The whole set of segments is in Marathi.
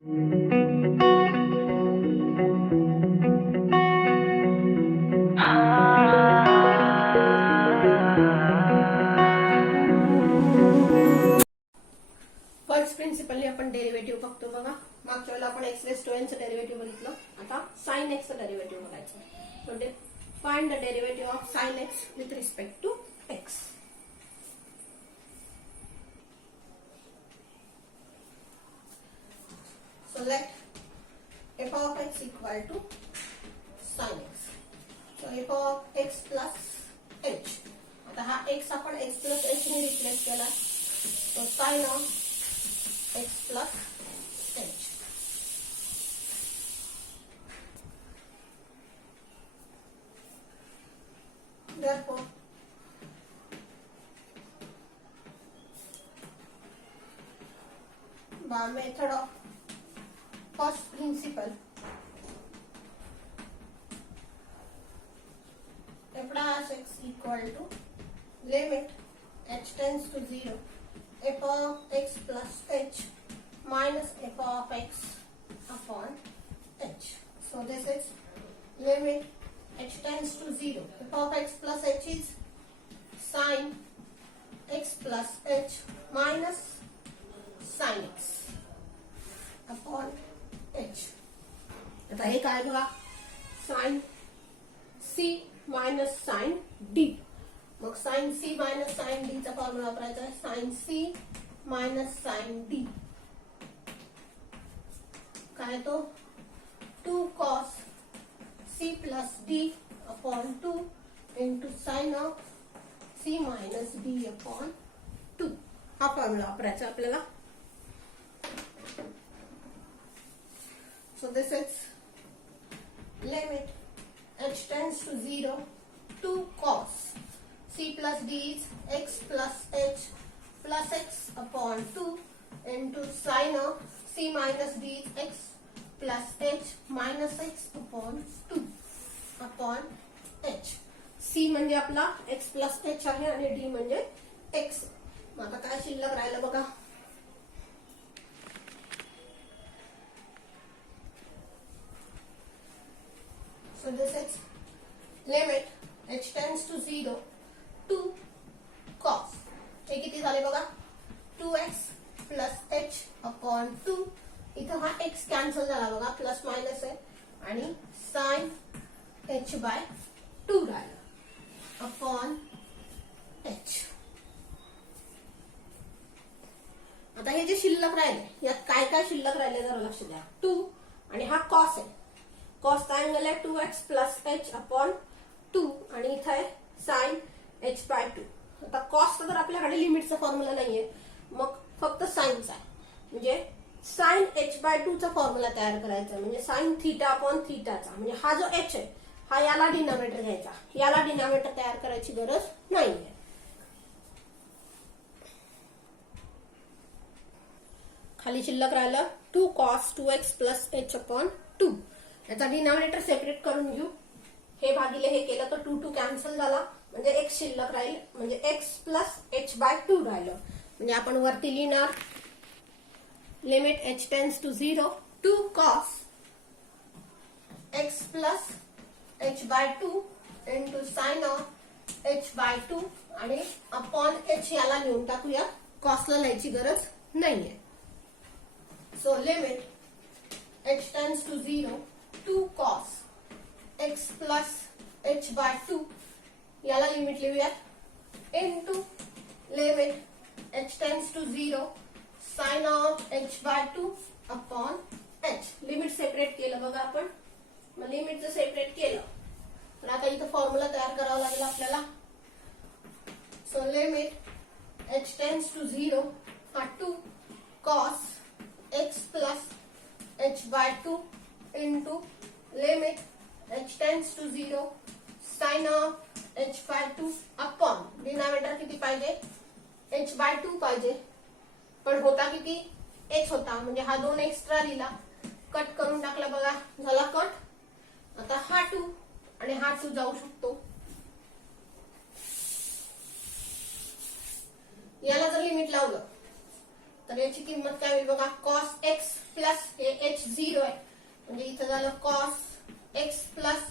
फर्स्ट प्रिन्सिपलने आपण डेरिव्हेटिव्ह बघतो बघा. मागच्या वेळेला आपण एक्स रेज टू एन चं डेरिव्हेटिव्ह बघितलं. आता साइन एक्स चं डेरिव्हेटिव्ह बघायचं. So find the derivative of sine x with respect to x. So let f of x equal to sin x. So f of x plus h. आता हा x आपण x plus h ने रिप्लेस केला. So sin of x plus h. Therefore, by method of first principle, f dash x equal to limit h tends to 0 f of x plus h minus f of x upon h. So this is limit h tends to 0. f of x plus h is sin x plus h minus sin x upon h. आता हे काय बघा, sine c minus sine d. मग sine c minus sine d चा फॉर्म्युला वापरायचा आहे. Sine c minus sine d काय तो 2 cos c plus d upon 2 into sine of c minus d upon 2. हा फॉर्म्युला वापरायचा आपल्याला. So this is limit h tends to 0 2 cos c plus d is x plus h plus x upon 2 into sin of c minus d is x plus h minus x upon 2 upon h. c म्हणजे आपला x plus h आहे आणि d म्हणजे x. आता काय शिल्लक राहिलं बघा. So this is limit h tends to 0 2 cos. हे किती झाले बघा, 2x plus h upon 2. इथं हा x कॅन्सल झाला बघा, प्लस मायनस आहे आणि sin h by 2 राहिलं अपॉन h. आता हे जे शिल्लक राहिले यात काय काय शिल्लक राहिले जरा लक्ष द्या. 2 आणि हा cos आहे. कॉस का अँगल आहे 2x प्लस h अपॉन 2 आणि इथे आहे साइन h बाय 2. आता कॉसचा तर आपल्याकडे लिमिटचा फॉर्म्युला नाहीये, मग फक्त साइनचा आहे. म्हणजे साइन h बाय 2 चा फॉर्म्युला तयार करायचा. म्हणजे साइन थीटा अपॉन थीटाचा. म्हणजे हा जो h आहे हा याला डिनॉमिनेटर घ्यायचा, याला डिनॉमिनेटर तयार करायची गरज नाहीये. खाली शिल्लक राहिलं 2 cos 2x plus h upon 2. याचा डिनॉमिनेटर सेपरेट करून घेऊ. हे भागिले हे केलं तर 2 2 कॅन्सल झाला म्हणजे x शिल्लक राहील. म्हणजे x प्लस h बाय 2 राहिलं. म्हणजे आपण वरती लिहिणार limit h tends to 0 2 cos x plus h by 2 into sine of h by 2 आणि अपॉन h याला लिहून टाकूया. कॉसला लिहायची गरज नाहीये. So limit h tends to 0 2 cos x plus h by 2 याला लिमिट लिहूयात into limit h tends to 0 sin of h by 2 upon h. Limit separate केलं बघा आपण. मग लिमिटचं सेपरेट केलं तर आता इथं फॉर्म्युला तयार करावा लागेल आपल्याला. So limit h tends to 0 हा 2 cos x plus h by 2 into limit h tends to 0 sin of h by 2 upon denominator किती पाहिजे h by 2 पाहिजे. पण होता किती h होता म्हणजे हा 2 एक्स्ट्रा लिहिला, कट करून टाकला बघा, झाला कट. आता हा 2 आणि हा 2 जाऊ शकतो. याला जर लिमिट लावलं तर याची किंमत काय होईल बघा, कॉस एक्स प्लस हे एच 0 आहे म्हणजे इथं झालं कॉस एक्स प्लस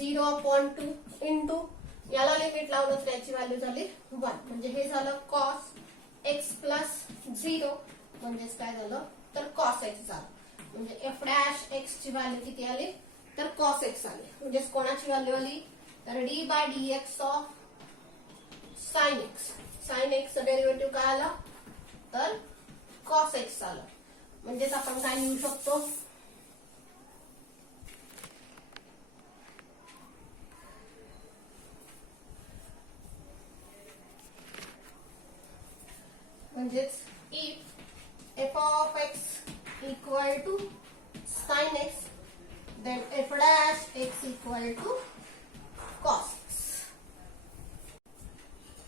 0/2 इंटू याला लिमिट लावलं तर याची व्हॅल्यू झाली 1 म्हणजे हे झालं कॉस एक्स प्लस 0 म्हणजेच काय झालं तर कॉस एक्स झालं. म्हणजे एफ डॅश एक्स ची व्हॅल्यू किती आली तर कॉस एक्स आली. म्हणजे कोणाची व्हॅल्यू आली तर d/dx of sine x. Sine x derivative काय आलं तर कॉस एक्स आलं. म्हणजेच आपण काय लिहू शकतो म्हणजेच if f of x equal to sin x then f dash x equal to cos x.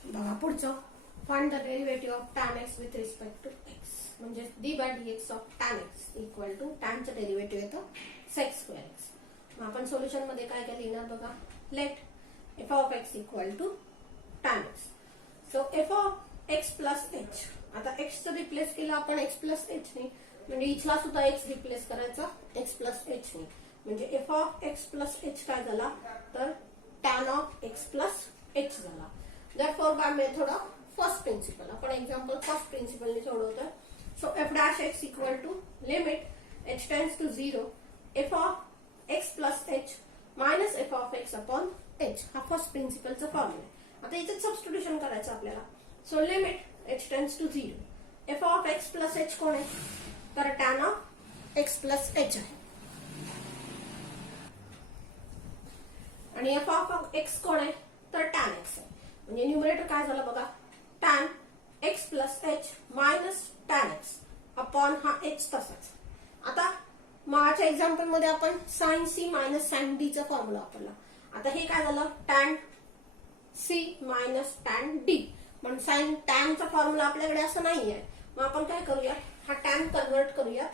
बघा पुढचं find the derivative of tan x with respect to x म्हणजे d/dx of tan x equal to tan चं डेरिव्हेटिव्ह येतं sec square x. मग आपण सोल्युशन मध्ये काय काय लिहिणार बघा, let f of x equal to tan x. so f of x plus h, आता x चं रिप्लेस केलं आपण x plus h ने म्हणजे इथला सुद्धा x रिप्लेस करायचा x plus h ने म्हणजे f of x plus h काय झाला तर tan of x plus h झाला. therefore by method of first principle आपण एक्झाम्पल फर्स्ट प्रिन्सिपल ने सोडवतोय. so f dash x equal to limit h tends to 0 f of x plus h minus f of x upon h हा फर्स्ट प्रिन्सिपलचा फॉर्म्युला आहे. आता इथे सबस्टिट्यूशन करायचं आपल्याला. So limit h tends to 0 f of x plus h कोण आहे तर tan of x plus h आहे आणि f of x कोण आहे तर tan x आहे. म्हणजे न्यूमरेटर काय झालं बघा tan x plus h minus tan x upon हा h तसाच. आता मागच्या एक्झाम्पल मध्ये आपण sin c minus sin d चा फॉर्म्युला वापरला. आता हे काय झालं tan c minus tan d पण साइन टॅन चा फॉर्म्युला आपल्याकडे असं नाहीये. मग आपण काय करूया हा टॅन कन्वर्ट करूया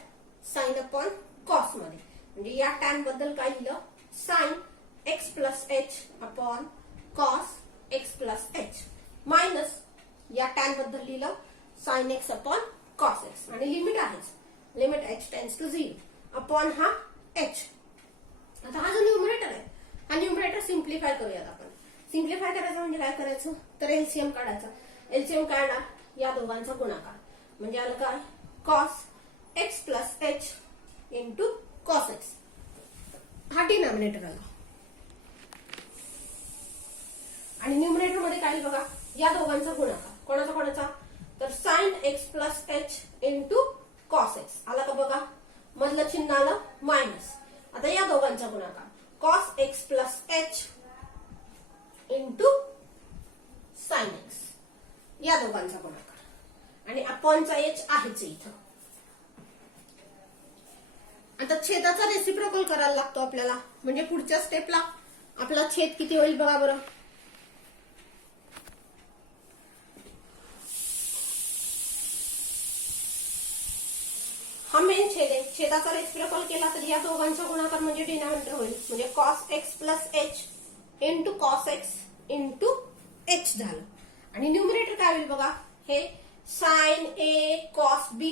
साइन अपॉन कॉस मध्ये. म्हणजे या टॅन बद्दल काय लिहिलं sine x plus h upon cos x plus h minus या टॅन बद्दल लिहिलं sine x upon cos x आणि लिमिट आहेच limit h tends to 0 upon हा एच. आता हा जो न्यूमरेटर आहे हा न्यूमरेटर सिम्प्लिफाय करूयात आपण. सिम्प्लिफाय करायचं म्हणजे काय करायचं तर एलसीएम काढायचा. एलसीएम काय येणार या दोघांचा गुणाकार म्हणजे आलं काय cos x plus H into cos x हा डिनॉमिनेटर आला. आणि न्यूमरेटर मध्ये काय बघा या दोघांचा गुणाकार कोणाचा कोणाचा तर sign x plus H into cos x आला का बघा. मधलं चिन्ह आलं मायनस. आता या दोघांचा गुणाकार cos x plus H into sine x या दोघांचा गुणाकार आणि अपॉनचा एच आहेच इथं. आता छेदाचा रेसिप्रोकल करायला लागतो आपल्याला म्हणजे पुढच्या स्टेपला आपला छेद किती होईल बघा बरं. हा मेन छेद आहे. छेदाचा रेसिप्रोकल केला तर या दोघांचा गुणाकार म्हणजे डिनॉमिनेटर होईल म्हणजे cos x plus H into cos x into H झालं. आणि न्यूमरेटर काय होईल बघा हे sign A cos B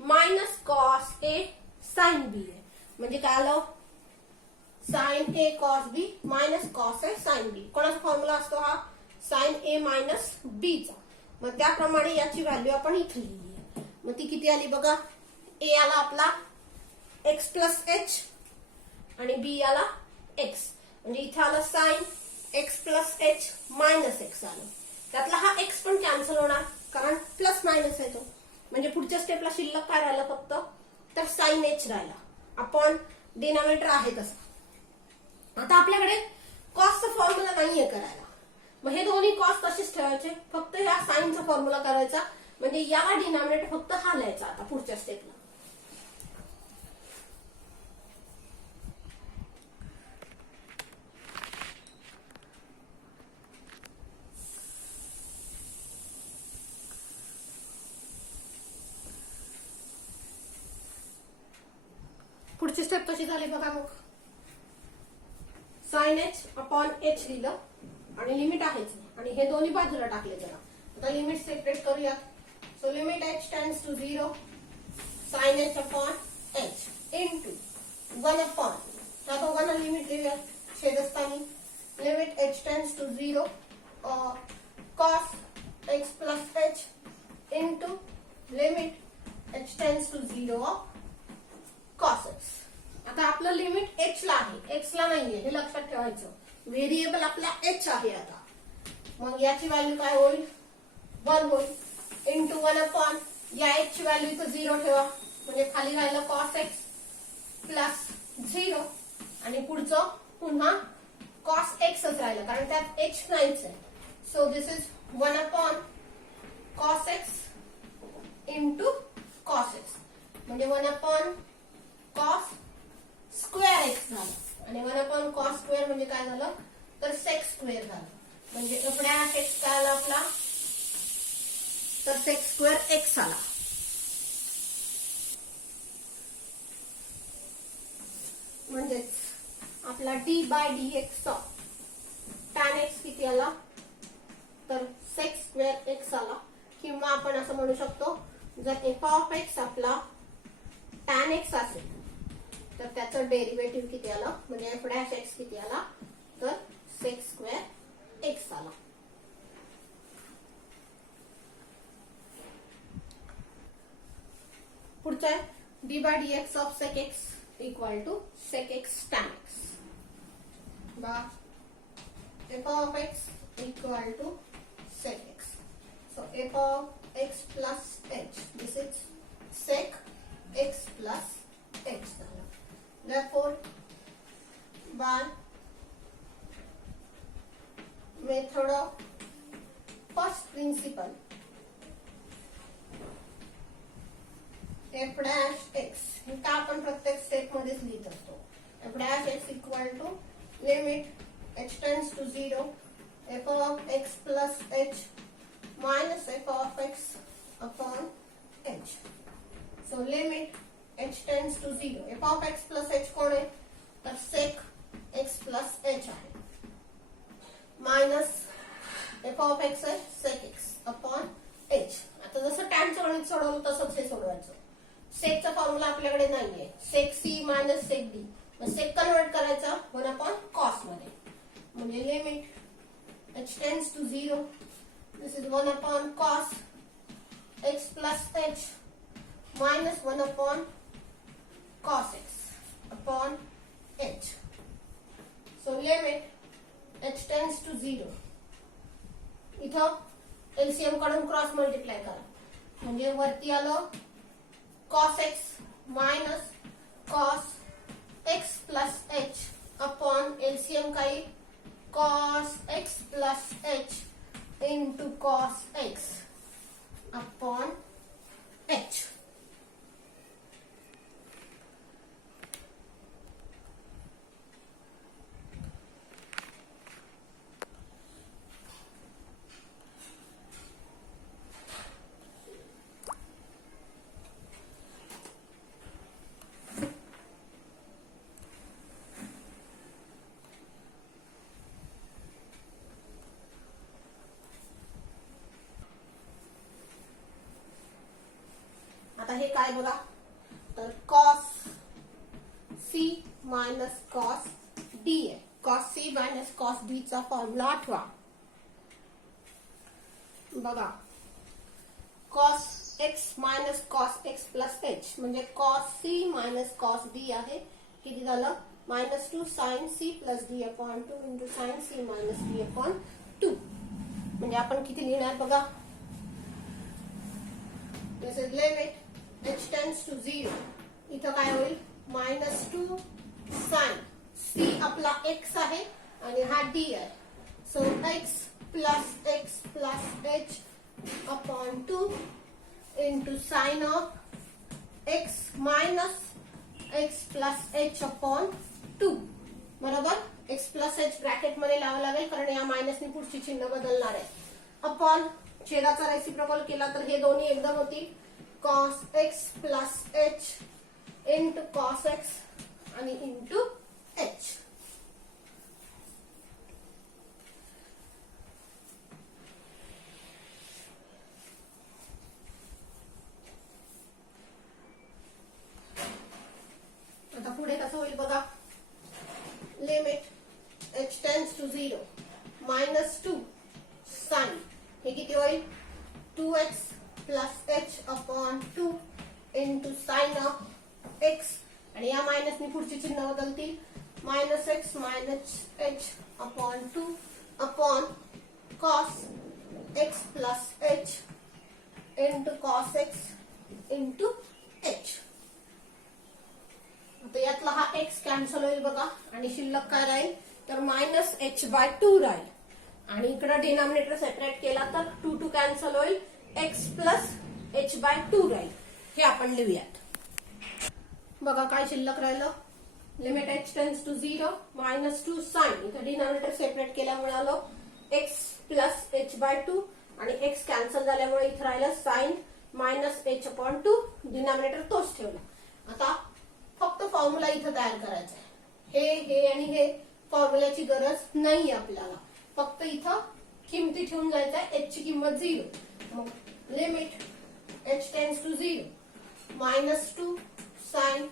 minus cos A sine B आहे. म्हणजे काय आलं sign A cos B minus cos A sine B. कोणाचा फॉर्म्युला असतो हा साइन ए मायनस बी चा. मग त्याप्रमाणे याची व्हॅल्यू आपण इथे लिहिली आहे. मग ती किती आली बघा ए आला आपला एक्स प्लस एच आणि बी आला एक्स म्हणजे इथे आलं sign x plus h minus x आलं. त्यातला हा एक्स पण कॅन्सल होणार कारण प्लस मायनस आहे तो. म्हणजे पुढच्या स्टेपला शिल्लक काय राहिलं फक्त तर साइन एच राहिला अपॉन डिनॉमिनेटर आहे तसा. आता आपल्याकडे कॉसचा फॉर्म्युला नाहीये करायला मग हे दोन्ही कॉस तसेच ठेवायचे फक्त या साइनचा फॉर्म्युला करायचा म्हणजे याला डिनॉमिनेटर फक्त हा लिहायचा आता पुढच्या स्टेपला. पुढची स्टेप कशी झाली बघा मग साइन एच अपॉन एच लिहिलं आणि लिमिट आहेच आणि हे दोन्ही बाजूला टाकले जरा. आता लिमिट सेपरेट करूया. So limit h tends to 0 sin h upon h into 1 upon, ह्या दोघांना लिमिट देऊया छेदस्थानी, limit h tends to 0 cos x plus h into limit h tends to 0 cos x. आता आपलं लिमिट h ला आहे, x ला नाहीये, हे लक्षात ठेवायचं. व्हेरिएबल आपला h आहे. आता मग याची व्हॅल्यू काय होईल, 1 होईल इंटू 1 अपॉन या h ची व्हॅल्यू इथं 0 ठेवा, म्हणजे खाली राहिलं cos x प्लस 0 आणि पुढचं पुन्हा cos x च राहिलं कारण त्यात h नाहीच आहे. So this is 1 upon cos x into cos x, म्हणजे 1 अपॉन cos स्क्वेअर x झालं आणि 1 अपॉन cos स्क्वेअर म्हणजे काय झालं तर sec स्क्वेअर झालं. म्हणजे एवढ्या x काय आला आपला तर sec स्क्वेअर x आला. म्हणजेच आपला d by dx tan x किती आला तर sec स्क्वेअर x आला. किंवा आपण असं म्हणू शकतो जर f ऑफ x आपला tan x असेल तर त्याचं डेरिव्हेटिव्ह किती आला म्हणजे f डॅश x किती आला तर sec स्क्वेअर x आला. पुढचं आहे d by dx of sec x equal to sec x tan x बा f of x equal to sec x. So f of x plus h, this is sec x plus h. Therefore, by method of first principle, f dash x हे का आपण प्रत्येक स्टेप मध्येच लिहित असतो. f dash x equal to limit h tends to 0 f of x plus h minus f of x upon h. So limit h tends to 0 f of x plus h कोण आहे तर sec x plus h आहे मायनस f of x आहे sec x upon h. आता जसं tan चं गणित सोडवलं तसंच हे सोडवायचं. sec चा फॉर्म्युला आपल्याकडे नाहीये, sec c minus sec d, मग sec कन्वर्ट करायचा 1 upon cos मध्ये, म्हणजे limit h tends to 0, this is 1 upon cos x plus h minus 1 upon cos x upon h. So limit h tends to 0. इथं LCM कडून क्रॉस मल्टिप्लाय करा म्हणजे वरती आलं cos x minus cos x plus h upon LCM काही cos x plus h into cos x upon h. आता हे काय बघा तर cos c minus cos d आहे. cos c minus cos d चा फॉर्म्युला आठवा. बघा cos x minus cos x plus h म्हणजे cos c minus cos d आहे. किती झालं -2 sin c plus d upon 2 into sin c minus d upon 2. म्हणजे आपण किती लिहिणार बघा this is limit h tends to 0. इथं काय होईल -2 sin c आपला x आहे आणि हा d आहे. So x plus h upon 2 into sin of x minus x plus h upon 2. बरोबर x plus h ब्रॅकेट मध्ये लावावं लागेल कारण या मायनसने पुढची चिन्ह बदलणार आहे. अपॉन छेदाचा रेसिप्रोकल केला तर हे दोन्ही एकदम होतील cos x plus h into cos x आणि into h. मध्ये कसं होईल बघा. Limit h tends to 0 -2 sine हे किती होईल 2x plus h upon 2 into sine of x आणि या मायनसनी पुढची चिन्ह बदलतील -x minus h upon 2 upon cos x plus h into cos x into h. आता यातला हा x कॅन्सल होईल बघा आणि शिल्लक काय राहील तर -h/2 राहील आणि इकडे डिनॉमिनेटर सेपरेट केला तर 2 2 कॅन्सल होईल x प्लस h/2 राहील. हे आपण लिहूयात. बघा काय शिल्लक राहिलं. Limit h tends to 0 -2 sine इथे डिनॉमिनेटर सेपरेट केल्यामुळे आलो x प्लस h/2 आणि x कॅन्सल झाल्यामुळे इथे राहिलं साइन -h/2 डिनॉमिनेटर तोच ठेवला. आता फक्त फॉर्म्युला इथं तयार करायचा आहे. हे आणि हे फॉर्म्युल्याची गरज नाही आपल्याला. फक्त इथं किमती ठेवून जायचं आहे. h ची किंमत 0. मग limit h tends to 0 -2 sine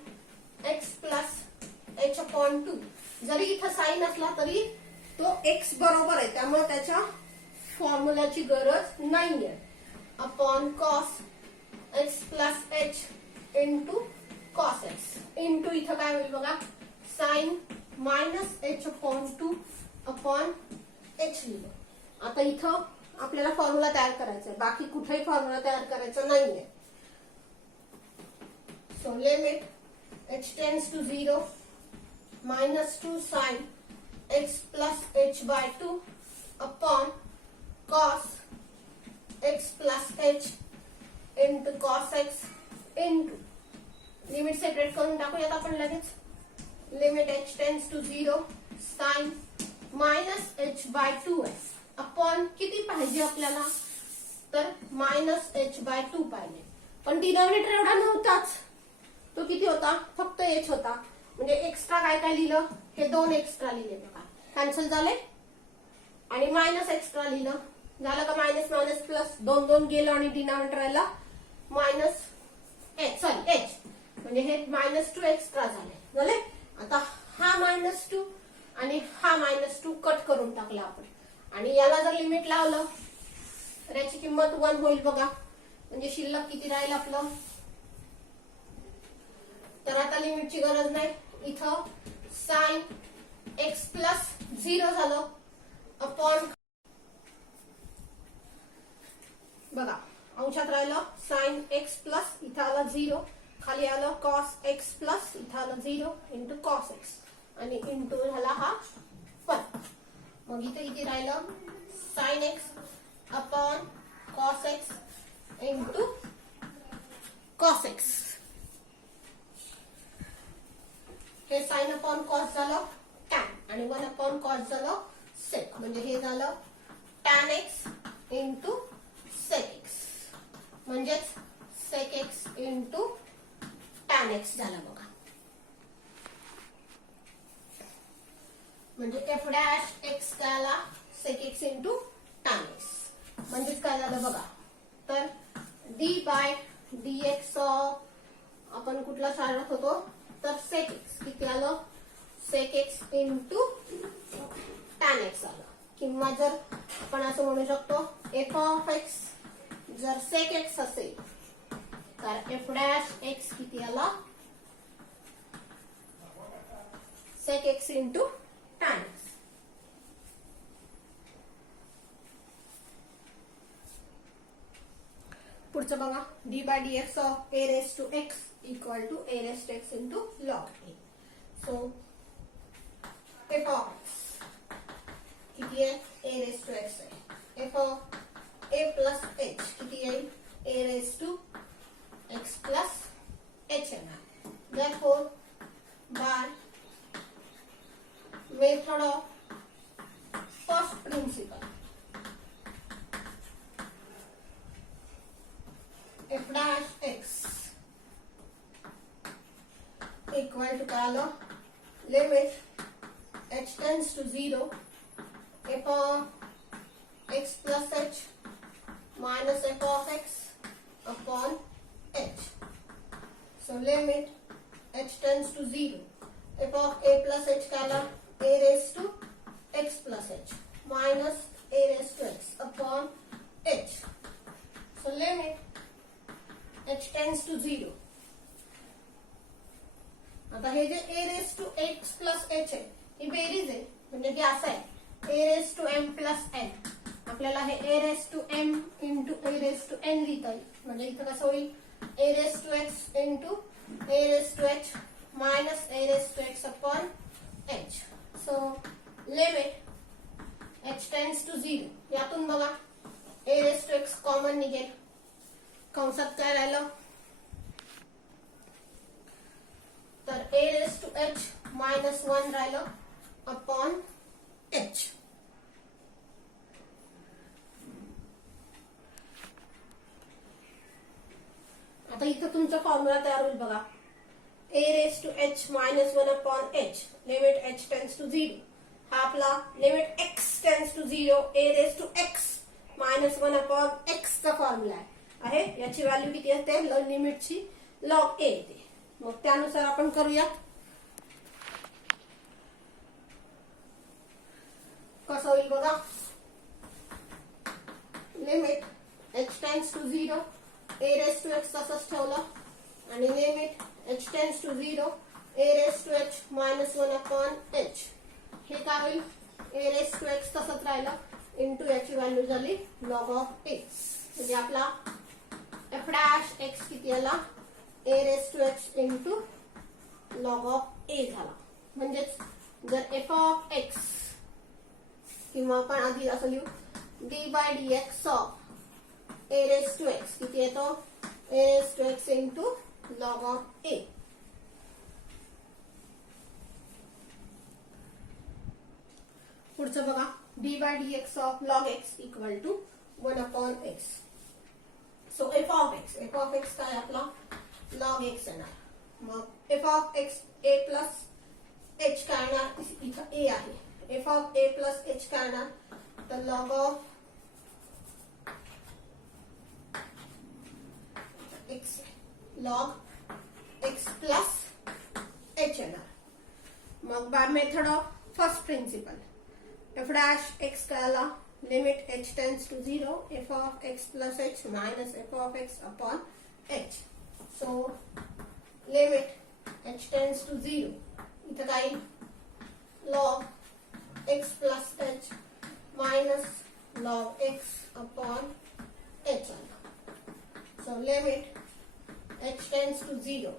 x plus h/2 जरी इथं साइन असला तरी तो x बरोबर आहे त्यामुळे त्याच्या फॉर्म्युलाची गरज नाहीये. Upon cos x plus h into cos x into इथं काय होईल बघा साइन -h/2 अपॉन h लिहिलं. आता इथं आपल्याला फॉर्म्युला तयार करायचा आहे. बाकी कुठेही फॉर्म्युला तयार करायचा नाहीये. So limit h tends to 0 -2 sine x plus h/2 upon cos x plus h into cos x into limit separate करून टाकूयात आपण लगेच. Limit h tends to 0 sine -h/2 आहे अपॉन किती पाहिजे आपल्याला तर -h/2 पाहिजे. पण डिनॉमिनेटर एवढा नव्हताच. तो किती होता फक्त h होता म्हणजे एक्स्ट्रा काय काय लिहिलं हे 2 एक्स्ट्रा लिहिले बघा कॅन्सल झाले आणि मायनस एक्स्ट्रा लिहिलं झालं का मायनस मायनस प्लस 2 2 गेलं आणि डिनॉमिनेटरला मायनस h म्हणजे हे -2 एक्स्ट्रा झाले. आता हा -2 आणि हा -2 कट करून टाकला आपण आणि याला जर लिमिट लावलं तर याची किंमत 1 होईल बघा. म्हणजे शिल्लक किती राहील आपलं तर आता लिमिटची गरज नाही. इथं साइन x प्लस 0 झालं अपॉन बघा अंशात राहिलं साइन x प्लस इथं आलं 0 खाली आलं cos x प्लस इथं आलं 0 इंटू cos x आणि इंटू झाला हा फरक. मग इथे किती राहिलं sine x upon cos x into cos x. हे साइन अपॉन कॉस झालं टॅन आणि 1 अपॉन कॉस झालं सेक म्हणजे हे झालं tan x into sec x म्हणजेच sec x into tan x झालं बघा. म्हणजे एफ डॅश एक्स काय आला sec x into tan x म्हणजेच काय झालं बघा तर d/dx आपण कुठला सारत होतो तर सेक एक्स किती आलं sec x into tan x आलं. किंवा जर आपण असं म्हणू शकतो एफ ऑफ एक्स जर सेक एक्स असेल तर एफ डॅश एक्स किती आला sec x into tan x. पुढचं बघा d/dx of a raised to x equal to a raised to x into log a. So f of x किती आहे a raised to x आहे f of a plus h किती आहे a raised to x plus h येणार. Therefore by method of first principle f dash x equal to काय आलं limit h tends to 0 f of x plus h minus f of x upon h. So limit h tends to 0 f of a plus h काय आला a raise to x plus h minus a raise to x upon h. So limit h tends to 0. आता हे जे a raise to x plus h आहे ही बेरीज आहे, म्हणजे हे असं आहे a raise to m plus n. आपल्याला हे a raise to m into a raise to n लिहिता येईल. म्हणजे इथं कसं होईल ए raise to x into a raise to h minus a raise to x upon h. So limit h tends to 0. यातून बघा a raise to x common निघेल. कंसात काय राहिलं तर a raise to h minus 1 राहिलं अपॉन एच. आता इथं तुमचा फॉर्म्युला तयार होईल बघा. A raise to h minus 1 upon h limit h tends to 0. हा आपला limit x tends to 0 a raise to x minus 1 upon x चा फॉर्म्युला आहे. याची व्हॅल्यू किती असते लिमिटची लॉग ए येते. मग त्यानुसार आपण करूया. कसं होईल बघा. Limit h tends to 0 a raise to x तसंच ठेवलं आणि limit h tends to 0 a raise to h minus 1 upon h. हे काय होईल ए रेस टू एक्स तसंच राहिलं इंटू याची व्हॅल्यू झाली लॉग ऑफ एक्स. म्हणजे आपला एफ डॅश एक्स किती आला a raise to x into log of a झाला. म्हणजेच जर एफ ऑफ एक्स किंवा आपण आधी असं लिहू d by d x of a raise to x किती येतो a raise to x into log of a. पुढचं बघा d by d x of log x equal to 1 upon x. So f of x काय आपला लॉग एक्स येणार. मग f of x a plus h काय येणार इथं ए आहे. F of a plus h काय येणार तर log of x log x plus h येणार. मग by method of first principle f dash x काय आला limit h tends to 0 f of x plus h minus f of x upon h. So limit h tends to 0 इथं काय log x plus h minus log x upon h आला. So limit h tends to 0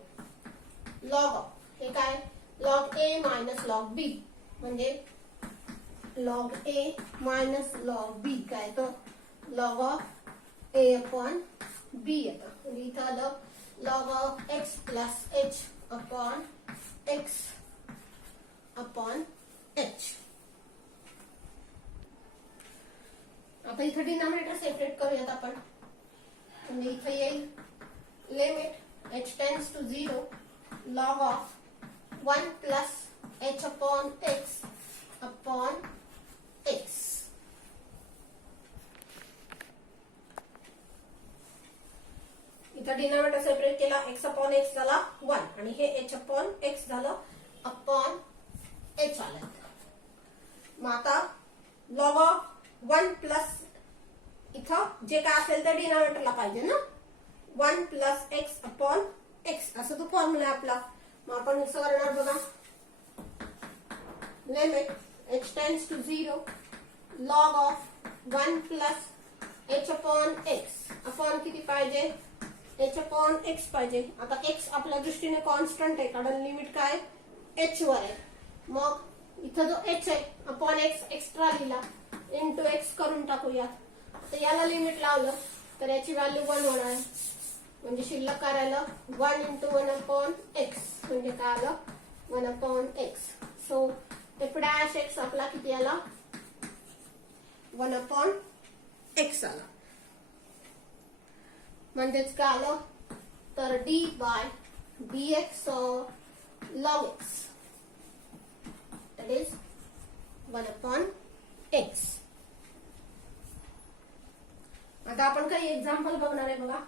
log of हे काय log a minus log b. म्हणजे लॉग ए मायनस लॉग बी काय तर log of a upon b येतं. म्हणजे इथं आलं log of x plus h upon x upon h. आता इथं डिनॉमिनेटर सेपरेट करूयात आपण. म्हणजे इथं येईल limit h tends to 0 log of 1 plus h upon x upon x. इथं डिनॉमिनेटर सेपरेट केला एक्स अपॉन एक्स झाला 1 आणि हे एच अपॉन एक्स झालं अपॉन एच आलं. मग आता लॉग ऑफ 1 प्लस इथं जे काय असेल ते डिनॉमिनेटरला पाहिजे ना 1 प्लस एक्स अपॉन एक्स असं तो फॉर्म्युला आहे आपला. मग आपण कसं करणार बघा limit h tends to 0 log of 1 plus h upon x upon किती पाहिजे एच अपॉन एक्स पाहिजे. आता एक्स आपल्या दृष्टीने कॉन्स्टंट आहे कारण लिमिट काय एच वर आहे. मग इथं जो एच आहे अपॉन एक्स एक्स्ट्रा लिहिला इंटू एक्स करून टाकूया. तर याला लिमिट लावलं तर याची व्हॅल्यू 1 होणार आहे. म्हणजे शिल्लक काय राहिलं 1 इंटू 1 अपॉन एक्स म्हणजे काय आलं 1 upon x. So F dash x आपला किती आला 1 अपॉन एक्स आला. म्हणजेच काय आलं तर d by d x log x that is 1 upon x. आता आपण काही एक्झाम्पल बघणार आहे बघा.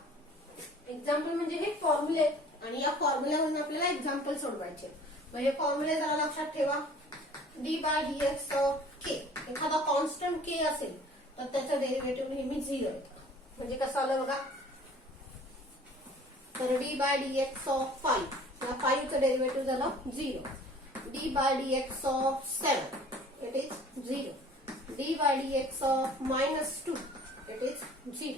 एक्झाम्पल म्हणजे हे फॉर्म्युले आणि या फॉर्म्युल्यावरून आपल्याला एक्झाम्पल सोडवायचे. मग हे फॉर्म्युले जरा लक्षात ठेवा. D by d x of k, एखादा कॉन्स्टंट के असेल तर त्याचं डेरिव्हेटिव्ह नेहमी 0 येतं. म्हणजे कसं आलं बघा, तर d by d x of 5, या 5 चं डेरिव्हेटिव्ह झालं 0. D by d x of 7 it is 0. D by d x of -2 it is 0.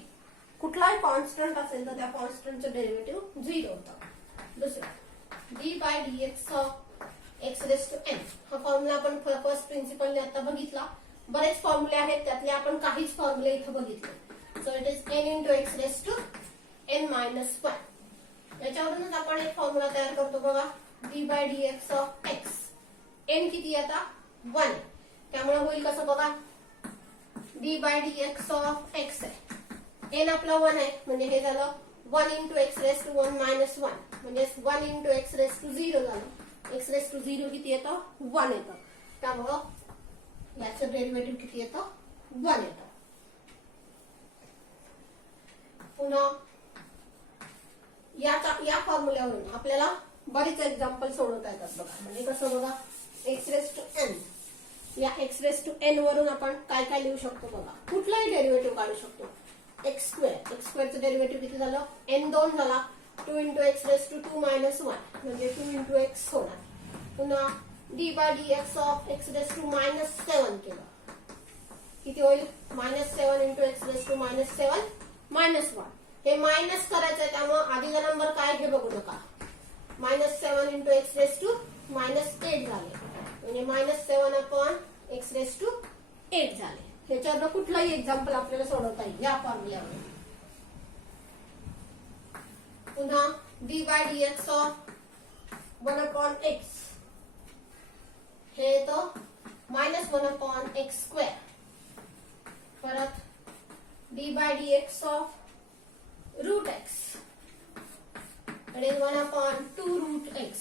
कुठलाही कॉन्स्टंट असेल तर त्या कॉन्स्टंटचं डेरिव्हेटिव्ह 0 होतं. दुसरं d by d x of x raise to n, हा फॉर्म्युला आपण फर्स्ट प्रिन्सिपलने आता बघितला. बरेच फॉर्म्युले आहेत, त्यातले आपण काहीच फॉर्म्युले इथं बघितले. So it is n into x raise to n minus 1. याच्यावरूनच आपण एक फॉर्म्युला तयार करतो बघा, d by d x of x. N किती आता 1, त्यामुळे होईल कसं बघा, d by d x of x आहे, एन आपला 1 आहे, म्हणजे हे झालं 1 into x raise to 1 minus 1, म्हणजे 1 इंटू एक्स रेस टू 0 झालं. एक्स रेस टू 0 किती येतं 1 येतं, त्यामुळं याचं डेरिव्हेटिव्ह किती येतं 1 येतं. पुन्हा या फॉर्म्युल्यावरून आपल्याला बरीच एक्झाम्पल सोडवता येतात बघा. म्हणजे कसं बघा, एक्स रेस टू एन, या एक्स रेस टू एन वरून आपण काय काय लिहू शकतो बघा, कुठलाही डेरिव्हेटिव्ह काढू शकतो. एक्स स्क्वेअर, एक्स स्क्वेअरचं डेरिव्हेटिव्ह किती झालं, एन 2 झाला, 2 into x raise to 2 minus 1, म्हणजे 2 इंटू एक्स होणार. पुन्हा d by d x of x raise to -7 केलं, किती होईल -7 into x raise to -7 minus 1. हे मायनस करायचंय, त्यामुळे आधीचा नंबर काय हे बघू नका. -7 इंटू एक्स रेस टू -8 झाले, म्हणजे -7 अपॉन एक्स रेस टू 8 झाले. ह्याच्यावर कुठलाही एक्झाम्पल आपल्याला सोडवता येईल या फॉर्म्युल्यावर. पुन्हा d by d x of 1 upon x, हे येतं -1 अपॉन एक्स स्क्वेअर. परत d by d x of root x, it is 1 upon 2 root x.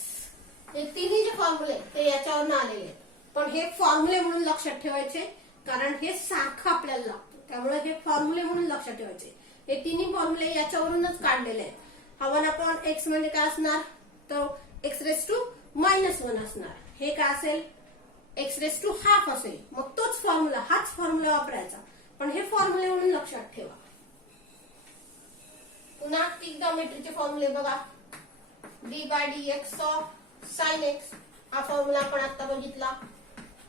हे तिन्ही जे फॉर्म्युले ते याच्यावरून आलेले आहेत, पण हे फॉर्म्युले म्हणून लक्षात ठेवायचे, कारण हे सारखं आपल्याला लागतं, त्यामुळे हे फॉर्म्युले म्हणून लक्षात ठेवायचे. हे तिन्ही फॉर्म्युले याच्यावरूनच काढलेले आहेत. हा 1 अपॉन एक्स म्हणजे काय असणार, तर एक्स रेस टू -1 असणार. हे काय असेल, एक्स रेस टू हाफ असेल. मग तोच फॉर्म्युला, हाच फॉर्म्युला वापरायचा, पण हे फॉर्म्युले म्हणून लक्षात ठेवा. पुन्हा ट्रिग्नोमेट्रीचे फॉर्म्युले बघा, d by d x of sine x, हा फॉर्म्युला आपण आता बघितला.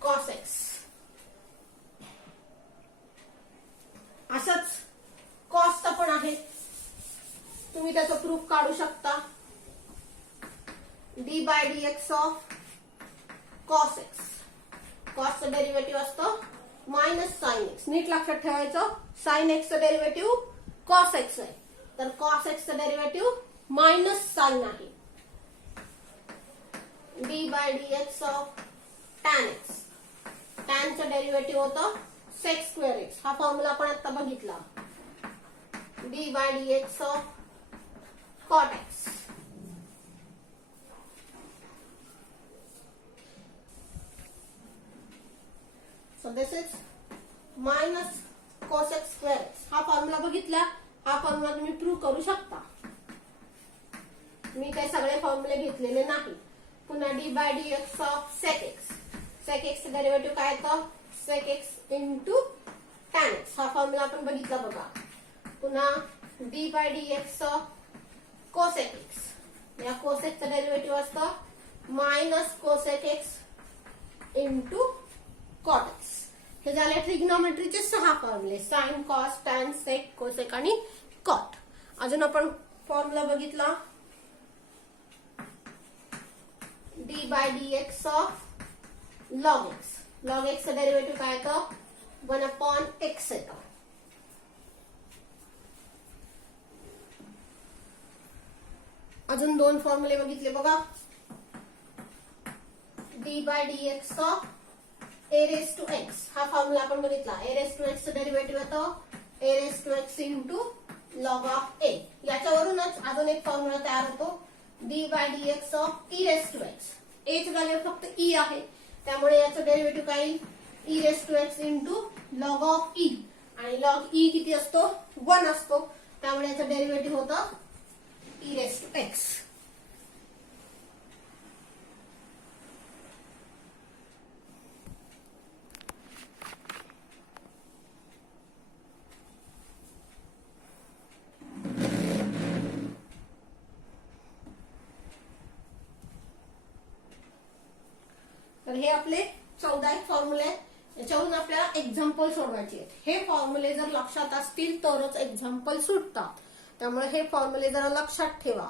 कॉस एक्स, असंच कॉसचा पण आहे, तुम्ही त्याचं प्रूफ काढू शकता. D by d x of cos x, कॉसचं डेरिव्हेटिव्ह असतं मायनस साइन एक्स. नीट लक्षात ठेवायचं, साइन एक्सचं डेरिव्हेटिव्ह कॉस एक्स आहे, तर कॉस एक्सचं डेरिव्हेटिव्ह मायनस साइन आहे. D by d x of tan x, टॅनचं डेरिव्हेटिव्ह होतं सेक स्क्वेअर एक्स. हा फॉर्म्युला आपण आता बघितला. D by d x of cot x. So this is minus cosec square x. हा फॉर्म्युला बघितला, हा फॉर्म्युला तुम्ही प्रूव्ह करू शकता. मी काही सगळे फॉर्म्युले घेतलेले नाही. पुन्हा d by d x of sec x, sec x derivative काय येतं, sec x into tan x. हा फॉर्म्युला आपण बघितला बघा. पुन्हा d by d x of cosec x, या कोसेकचं डेरिव्हेटिव्ह असतं minus cosec x into cot x. हे झाले ट्रिग्नोमेट्रीचे 6 फॉर्म्युले, sine, cos, tan, sec, cosec आणि कॉट. अजून आपण फॉर्म्युला बघितला d by d x of log x. Log एक्सचं डेरिव्हेटिव्ह काय येतं, 1 अपॉन एक्स येतं. अजून 2 फॉर्म्युले बघितले बघा, d by d x of a raise to x. हा फॉर्म्युला आपण बघितला. ए रेस टू एक्सचं डेरिव्हेटिव्ह येतं a raise to x into log of a. याच्यावरूनच अजून एक फॉर्म्युला तयार होतो, d by d x of e raise to x. H value फक्त ई आहे, त्यामुळे याचं डेरिव्हेटिव्ह काय येईल, e raise to x into log of e. आणि लॉग ई किती असतो, 1 असतो, त्यामुळे याचं डेरिव्हेटिव्ह होतं ई रेस टू एक्स. तर हे आपले 14 एक फॉर्म्युले आहेत, याच्यावरून आपल्याला एक्झाम्पल सोडवायचे आहेत. हे फॉर्म्युले जर लक्षात असतील तरच एक्झाम्पल सुटतात, त्यामुळे हे फॉर्म्युले जरा लक्षात ठेवा.